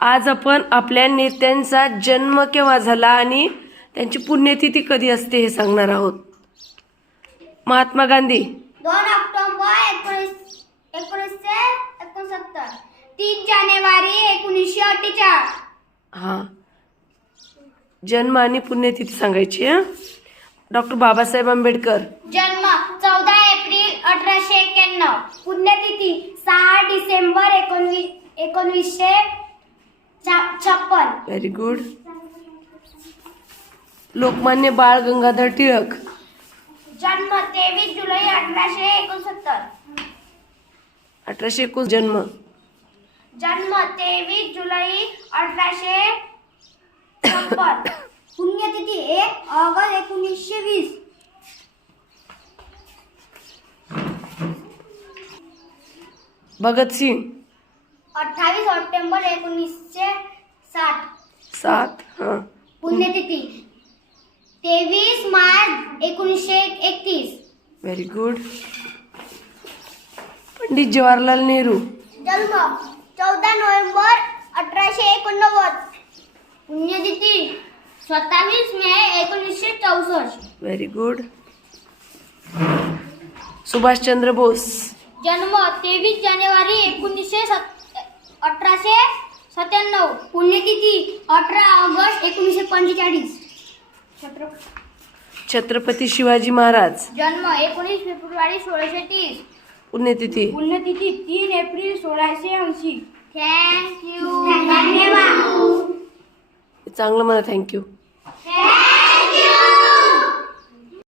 आज आपण आपल्या नेत्यांचा जन्म केव्हा झाला आणि त्यांची पुण्यतिथी कधी असते हे सांगणार आहोत. महात्मा गांधी 2 ऑक्टोबर 1969, 3 जानेवारी 1948. हां, जन्म आणि पुण्यतिथी सांगायची. डॉक्टर बाबासाहेब आंबेडकर जन्म 14 एप्रिल 1891, पुण्यतिथी 6 डिसेंबर 1956. Very good. लोकमान्य बाळ गंगाधर टिळक जन्म 23 जुलै 1869. 1819 जन्म. जन्म 23 जुलै 1856. पुण्यतिथी 1 ऑगस्ट 1920. भगतसिंग 28 सप्टेंबर 1960. 7. हां, पुण्यतिथी 23 March 1931. Very good. Pandit Jawaharlal Nehru जन्म 14 नोव्हेंबर 1889. पुण्यतिथी 27 May 1964. Very good. Subhashchandra Bose जन्म 23 जानेवारी 1897. पुण्यतिथी 18 ऑगस्ट 1945. छत्रपती शिवाजी महाराज जन्म 19 फेब्रुवारी 1630. पुण्यतिथी पुण्यतिथी 3 एप्रिल 1680. थँक्यू. धन्यवाद. चांगलं म्हणा. थँक्यू.